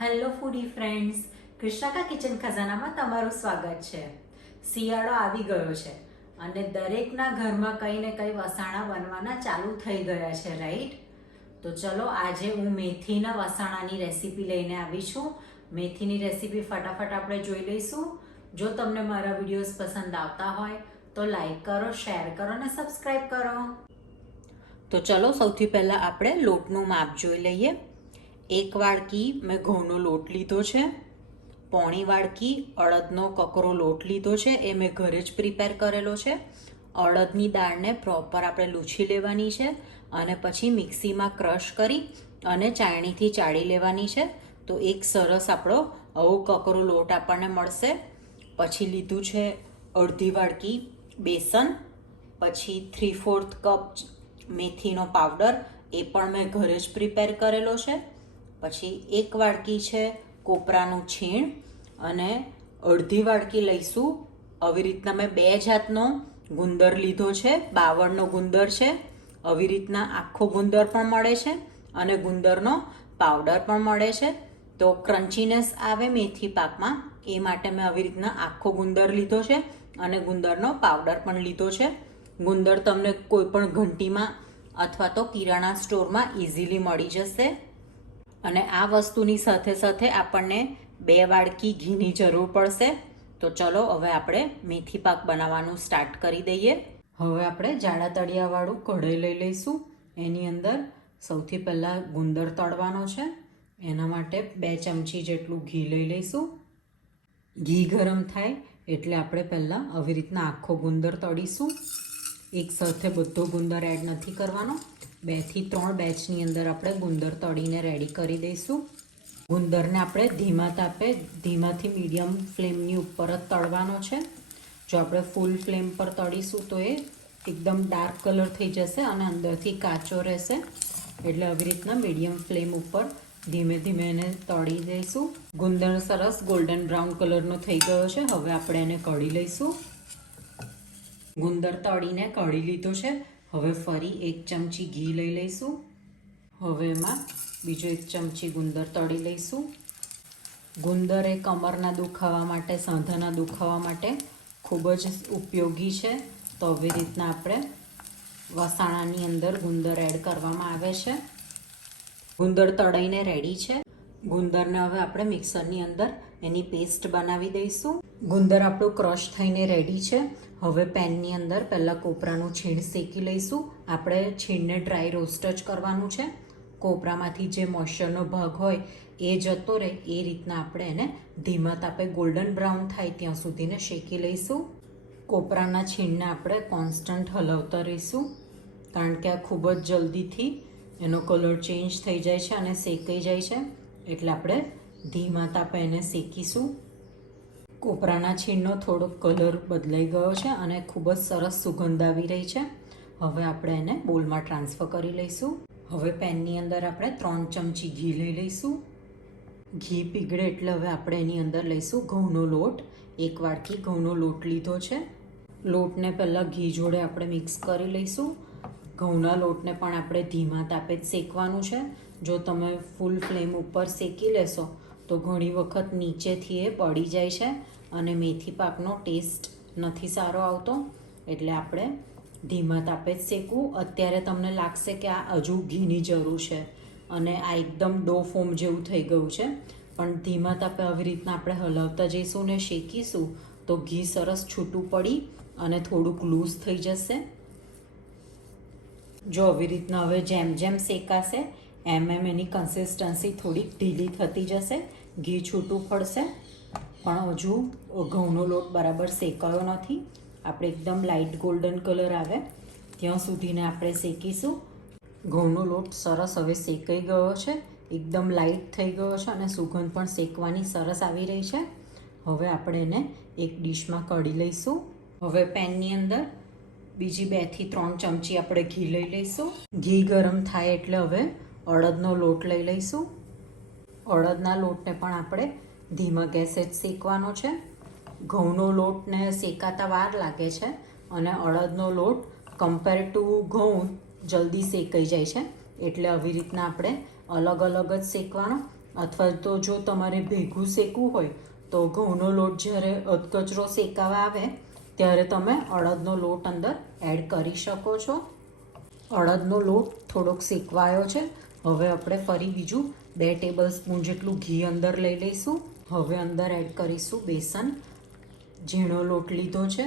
Hello ફૂડી friends, કૃષ્ણાકા kitchen ખજાનામાં તમારું સ્વાગત છે. શિયાળો આવી ગયો છે અને દરેકના ઘરમાં કંઈ ને કંઈ વસાણા બનવાના ચાલુ થઈ ગયા છે, રાઈટ? તો ચલો આજે હું મેથીના વસાણાની રેસીપી લઈને આવી છું. મેથીની રેસીપી ફટાફટ આપણે જોઈ લઈશું. જો તમને મારા વિડીયોઝ પસંદ આવતા હોય તો લાઈક કરો, શેર કરો અને સબસ્ક્રાઈબ કરો. તો ચલો સૌથી પહેલાં આપણે લોટનું માપ જોઈ લઈએ. 1 વાડકી મેં ઘઉંનો લોટ લીધો છે. 1.25 વાડકી અડદનો કકરો લોટ લીધો છે, એ મેં ઘરે જ પ્રિપેર કરેલો છે. અડદની દાળને પ્રોપર આપણે લૂછી લેવાની છે અને પછી મિક્સીમાં ક્રશ કરી અને ચાળણીથી ચાળી લેવાની છે. તો એક સરસ આપણો આવો કકરો લોટ આપણને મળશે. પછી લીધું છે અડધી વાડકી બેસન, પછી 3/4 કપ મેથીનો પાવડર, એ પણ મેં ઘરે જ પ્રિપેર કરેલો છે. પછી 1 વાડકી છે કોપરાનું છીણ અને અડધી વાડકી લઈશું. આવી રીતના મેં 2 જાતનો ગુંદર લીધો છે. બાવળનો ગુંદર છે, આવી રીતના આખો ગુંદર પણ મળે છે અને ગુંદરનો પાવડર પણ મળે છે. તો ક્રન્ચીનેસ આવે મેથી પાકમાં એ માટે મેં આવી રીતના આખો ગુંદર લીધો છે અને ગુંદરનો પાવડર પણ લીધો છે. ગુંદર તમને કોઈ પણ ઘંટીમાં અથવા તો કિરાણા સ્ટોરમાં ઇઝીલી મળી જશે. અને આ વસ્તુની સાથે સાથે આપણને 2 વાડકી ઘીની જરૂર પડશે. તો ચલો હવે આપણે મેથી પાક બનાવવાનું સ્ટાર્ટ કરી દઈએ. હવે આપણે જાડા તળિયાવાળું કઢાઈ લઈ લઈશું. એની અંદર સૌથી પહેલાં ગુંદર તળવાનો છે. એના માટે 2 ચમચી જેટલું ઘી લઈ લઈશું. ઘી ગરમ થાય એટલે આપણે પહેલાં આવી રીતના આખો ગુંદર તળીશું. એક સાથે બધો ગુંદર એડ નથી કરવાનો. 2 થી 3 બેચની અંદર આપણે ગુંદર તળીને રેડી કરી દઈશું. ગુંદરને આપણે ધીમા તાપે ધીમાથી મીડિયમ ફ્લેમની ઉપર જ તળવાનો છે. જો આપણે ફૂલ ફ્લેમ પર તળીશું તો એ એકદમ ડાર્ક કલર થઈ જશે અને અંદરથી કાચો રહેશે. એટલે આવી રીતના મીડિયમ ફ્લેમ ઉપર ધીમે ધીમે એને તળી દઈશું. ગુંદર સરસ ગોલ્ડન બ્રાઉન કલરનો થઈ ગયો છે. હવે આપણે એને કઢી લઈશું. ગુંદર તળીને કઢી લીધો છે. હવે ફરી 1 ચમચી ઘી લઈ લઈશું. હવે એમાં બીજો 1 ચમચી ગુંદર તળી લઈશું. ગુંદર એ કમરના દુખાવા માટે, સાંધાના દુખાવા માટે ખૂબ જ ઉપયોગી છે. તો આવી રીતના આપણે વસાણાની અંદર ગુંદર એડ કરવામાં આવે છે. ગુંદર તળાઈને રેડી છે. ગુંદરને હવે આપણે મિક્સરની અંદર એની પેસ્ટ બનાવી દઈશું. ગુંદર આપણું ક્રશ થઈને રેડી છે. હવે પેનની અંદર પહેલાં કોપરાનું છીણ શેકી લઈશું. આપણે છીણને ડ્રાય રોસ્ટ જ કરવાનું છે. કોપરામાંથી જે મોઇશ્ચરનો ભાગ હોય એ જતો રહે એ રીતના આપણે એને ધીમા તાપે ગોલ્ડન બ્રાઉન થાય ત્યાં સુધીને શેકી લઈશું. કોપરાના છીણને આપણે કોન્સ્ટન્ટ હલાવતા રહીશું, કારણ કે આ ખૂબ જ જલ્દીથી એનો કલર ચેન્જ થઈ જાય છે અને શેકાઈ જાય છે. એટલે આપણે ધીમા તાપે એને શેકીશું. કોપરાના છીણનો થોડોક કલર બદલાઈ ગયો છે અને ખૂબ જ સરસ સુગંધ આવી રહી છે. હવે આપણે એને બોલમાં ટ્રાન્સફર કરી લઈશું. હવે પેનની અંદર આપણે 3 ચમચી ઘી લઈ લઈશું. ઘી પીગળે એટલે હવે આપણે એની અંદર લઈશું ઘઉંનો લોટ. 1 વાડકી ઘઉંનો લોટ લીધો છે. લોટને પહેલાં ઘી જોડે આપણે મિક્સ કરી લઈશું. ઘઉંના લોટને પણ આપણે ધીમા તાપે જ શેકવાનું છે. જો તમે ફૂલ ફ્લેમ ઉપર શેકી લેશો તો ઘણી વખત નીચેથી એ બળી જાય છે અને મેથી પાકનો ટેસ્ટ નથી સારો આવતો. એટલે આપણે ધીમા તાપે જ શેકવું. અત્યારે તમને લાગશે કે આ હજુ ઘીની જરૂર છે અને આ એકદમ ડો ફોમ જેવું થઈ ગયું છે, પણ ધીમા તાપે આવી રીતના આપણે હલાવતા જઈશું ને શેકીશું તો ઘી સરસ છૂટું પડી અને થોડુંક લૂઝ થઈ જશે. જો આવી રીતના હવે જેમ જેમ શેકાશે એમ એની કન્સિસ્ટન્સી થોડીક ઢીલી થતી જશે, ઘી છૂટું પડશે. પણ હજુ ઘઉંનો લોટ બરાબર શેકાયો નથી. આપણે એકદમ લાઇટ ગોલ્ડન કલર આવે ત્યાં સુધીને આપણે શેકીશું. ઘઉંનો લોટ સરસ હવે શેકાઈ ગયો છે, એકદમ લાઇટ થઈ ગયો છે અને સુગંધ પણ શેકવાની સરસ આવી રહી છે. હવે આપણે એને એક ડીશમાં કાઢી લઈશું. હવે પેનની અંદર બીજી 2 થી 3 ચમચી આપણે ઘી લઈ લઈશું. ઘી ગરમ થાય એટલે હવે અડદનો લોટ લઈ લઈશું. અડદના લોટને પણ આપણે ધીમા ગેસે જ શેકવાનો છે. ઘઉંનો લોટને શેકાતા વાર લાગે છે અને અડદનો લોટ કમ્પેર ટુ ઘઉં જલ્દી શેકાઈ જાય છે. એટલે આવી રીતના આપણે અલગ અલગ જ શેકવાનો અથવા તો જો તમારે ભેગું શેકવું હોય તો ઘઉંનો લોટ જ્યારે અધકચરો શેકાવા આવે ત્યારે તમે અડદનો લોટ અંદર એડ કરી શકો છો. અડદનો લોટ થોડોક શેકવાયો છે. હવે આપણે ફરી બીજું 2 ટેબલ સ્પૂન જેટલું ઘી અંદર લઈ લઈશું. હવે અંદર એડ કરીશું બેસન. ઝીણો લોટ લીધો છે.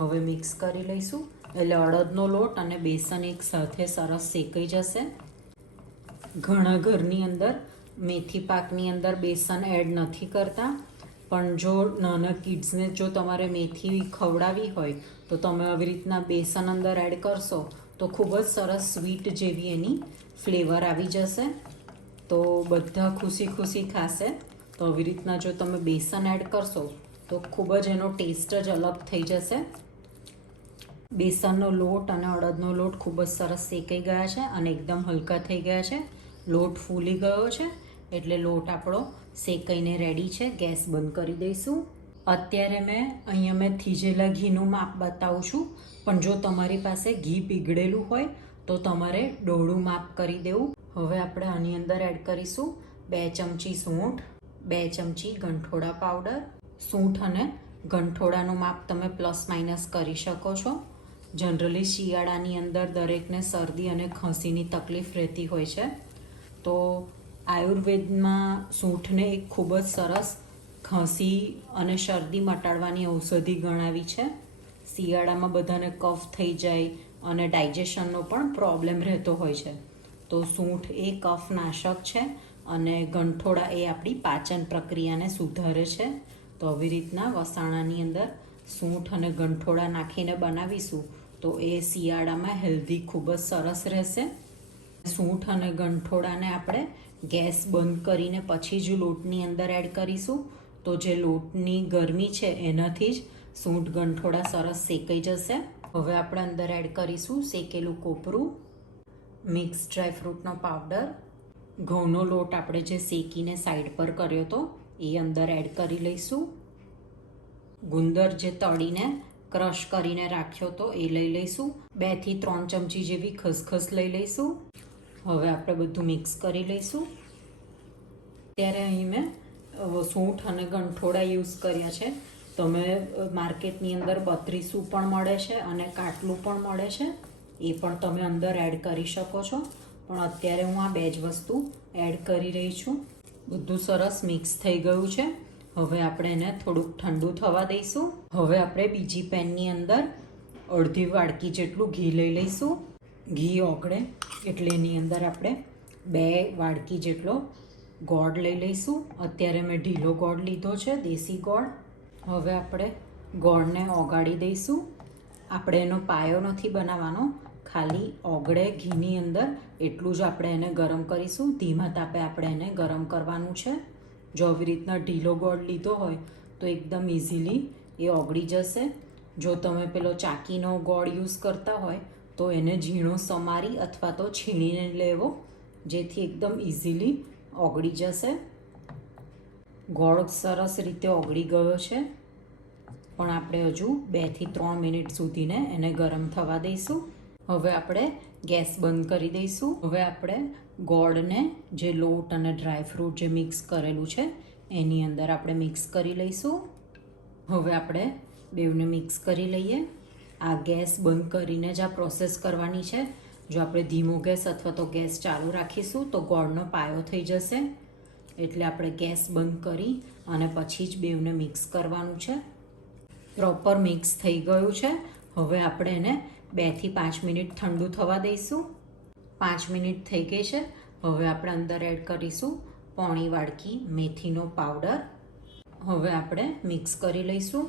હવે મિક્સ કરી લઈશું એટલે અડદનો લોટ અને બેસન એક સાથે સરસ શેકાઈ જશે. ઘણા ઘરની અંદર મેથી પાકની અંદર બેસન એડ નથી કરતા, પણ જો નાના કિડ્સને જો તમારે મેથી ખવડાવી હોય તો તમે આવી રીતના બેસન અંદર એડ કરશો તો ખૂબ જ સરસ સ્વીટ જેવી એની ફ્લેવર આવી જશે. તો બધા ખુશી ખુશી ખાશે. તો આવી રીતના જો તમે બેસન એડ કરશો તો ખૂબ જ એનો ટેસ્ટ જ અલગ થઈ જશે. બેસનનો લોટ અને અડદનો લોટ ખૂબ જ સરસ શેકાઈ ગયા છે અને એકદમ હલકા થઈ ગયા છે. લોટ ફૂલી ગયો છે એટલે લોટ આપણો શેકાઈને રેડી છે. ગેસ બંધ કરી દઈશું. અત્યારે અહીંયા થીજેલા ઘીનું માપ બતાવું છું, પણ જો તમારી પાસે ઘી પીગળેલું હોય તો તમારે ડોળું માપ કરી દેવું. હવે આપણે આની અંદર એડ કરીશું 2 ચમચી સૂંઠ, 2 ચમચી ગંઠોડા પાવડર. સૂંઠ અને ગંઠોડાનું માપ તમે પ્લસ માઇનસ કરી શકો છો. જનરલી શિયાળાની અંદર દરેકને શરદી અને ખાંસીની તકલીફ રહેતી હોય છે, તો આયુર્વેદમાં સૂંઠને એક ખૂબ જ સરસ ખાંસી અને શરદી મટાડવાની ઔષધિ ગણાવી છે. શિયાળામાં બધાને કફ થઈ જાય અને ડાયજેશનનો પણ પ્રોબ્લેમ રહેતો હોય છે, તો સૂંઠ એ કફનાશક છે અને ગંઠોડા એ આપણી પાચન પ્રક્રિયાને સુધારે છે. તો આવી રીતના વસાણાની અંદર સૂંઠ અને ગંઠોડા નાખીને બનાવીશું તો એ શિયાળામાં હેલ્ધી ખૂબ જ સરસ રહેશે. સૂંઠ અને ગંઠોડાને આપણે ગેસ બંધ કરીને પછી જ લોટની અંદર એડ કરીશું, તો જે લોટની ગરમી છે એનાથી જ સૂંઠ ગંઠોડા સરસ શેકાઈ જશે. હવે આપણે અંદર એડ કરીશું શેકેલું કોપરું, મિક્સ ડ્રાયફ્રૂટનો પાવડર, ઘઉંનો લોટ આપણે જે શેકીને સાઈડ પર કર્યો હતો એ અંદર એડ કરી લઈશું. ગુંદર જે તળીને ક્રશ કરીને રાખ્યો હતો એ લઈ લઈશું. 2 થી 3 ચમચી જેવી ખસખસ લઈ લઈશું. હવે આપણે બધું મિક્સ કરી લઈશું. ત્યારે અહીં મેં સૂંઠ અને ગંઠોડા યુઝ કર્યા છે. તમે માર્કેટની અંદર 32 પણ મળે છે અને કાટલું પણ મળે છે, એ પણ તમે અંદર એડ કરી શકો છો, પણ અત્યારે હું આ 2 જ વસ્તુ એડ કરી રહી છું. બધું સરસ મિક્સ થઈ ગયું છે. હવે આપણે એને થોડુંક ઠંડુ થવા દઈશું. હવે આપણે બીજી પેનની અંદર અડધી વાડકી જેટલું ઘી લઈ લઈશું. ઘી ઓગળે એટલે એની અંદર આપણે 2 વાડકી જેટલો ગોળ લઈ લઈશું. અત્યારે મેં ઢીલો ગોળ લીધો છે, દેશી ગોળ. હવે આપણે ગોળને ઓગાળી દઈશું. આપણે એનો પાયો નથી બનાવવાનો, ખાલી ઓગળે ઘીની અંદર એટલું જ આપણે એને ગરમ કરીશું. ધીમા તાપે આપણે એને ગરમ કરવાનું છે. જો આવી રીતના ઢીલો ગોળ લીધો હોય તો એકદમ ઇઝીલી એ ઓગળી જશે. જો તમે પેલો ચાકીનો ગોળ યુઝ કરતા હોય તો એને ઝીણો સમારી અથવા તો છીણીને લેવો, જેથી એકદમ ઇઝીલી ઓગળી જશે. ગોળ સરસ રીતે ઓગળી ગયો છે, પણ આપણે હજુ 2 થી 3 મિનિટ સુધીને એને ગરમ થવા દઈશું. હવે આપણે ગેસ બંધ કરી દઈશું. હવે આપણે ગોળને જે લોટ અને ડ્રાયફ્રૂટ જે મિક્સ કરેલું છે એની અંદર આપણે મિક્સ કરી લઈશું. હવે આપણે બેવને મિક્સ કરી લઈએ. આ ગેસ બંધ કરીને જ આ પ્રોસેસ કરવાની છે. જો આપણે ધીમો ગેસ અથવા તો ગેસ ચાલુ રાખીશું તો ગોળનો પાયો થઈ જશે, એટલે આપણે ગેસ બંધ કરી અને પછી જ બેવને મિક્સ કરવાનું છે. પ્રોપર મિક્સ થઈ ગયું છે. હવે આપણે એને 2 થી 5 મિનિટ ઠંડુ થવા દઈશું. 5 મિનિટ થઈ ગઈ છે. હવે આપણે અંદર એડ કરીશું પોણી વાડકી મેથીનો પાવડર. હવે આપણે મિક્સ કરી લઈશું.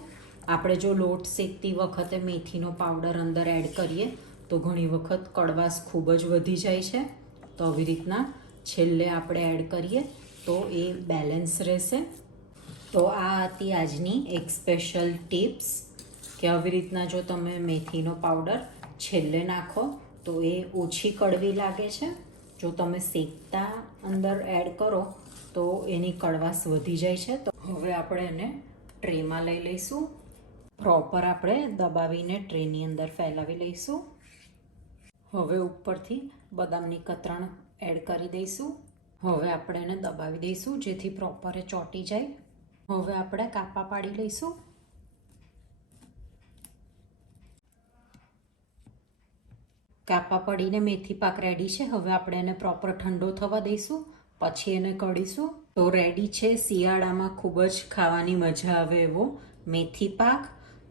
આપણે જો લોટ શેકતી વખતે મેથીનો પાવડર અંદર એડ કરીએ તો ઘણી વખત કડવાશ ખૂબ જ વધી જાય છે, તો આવી રીતના છેલ્લે આપણે એડ કરીએ તો એ બેલેન્સ રહેશે. તો આ હતી આજની એક સ્પેશિયલ ટિપ્સ કે આવી રીતના જો તમે મેથીનો પાવડર છેલ્લે નાખો તો એ ઓછી કડવી લાગે છે. જો તમે શેકતા અંદર એડ કરો તો એની કડવાશ વધી જાય છે. તો હવે આપણે એને ટ્રેમાં લઈ લઈશું. પ્રોપર આપણે દબાવીને ટ્રેની અંદર ફેલાવી લઈશું. હવે ઉપરથી બદામની કતરણ એડ કરી દઈશું. હવે આપણે એને દબાવી દઈશું જેથી પ્રોપર એ ચોંટી જાય. હવે આપણે કાપા પાડી લઈશું. કાપા પડીને મેથી પાક રેડી છે. હવે આપણે એને પ્રોપર ઠંડો થવા દઈશું, પછી એને કઢીશું. તો રેડી છે શિયાળામાં ખૂબ જ ખાવાની મજા આવે એવો મેથી પાક.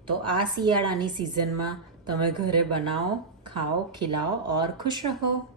તો આ શિયાળાની સિઝનમાં તમે ઘરે બનાવો, ખાઓ, ખીલાઓ ઓર ખુશ રહો.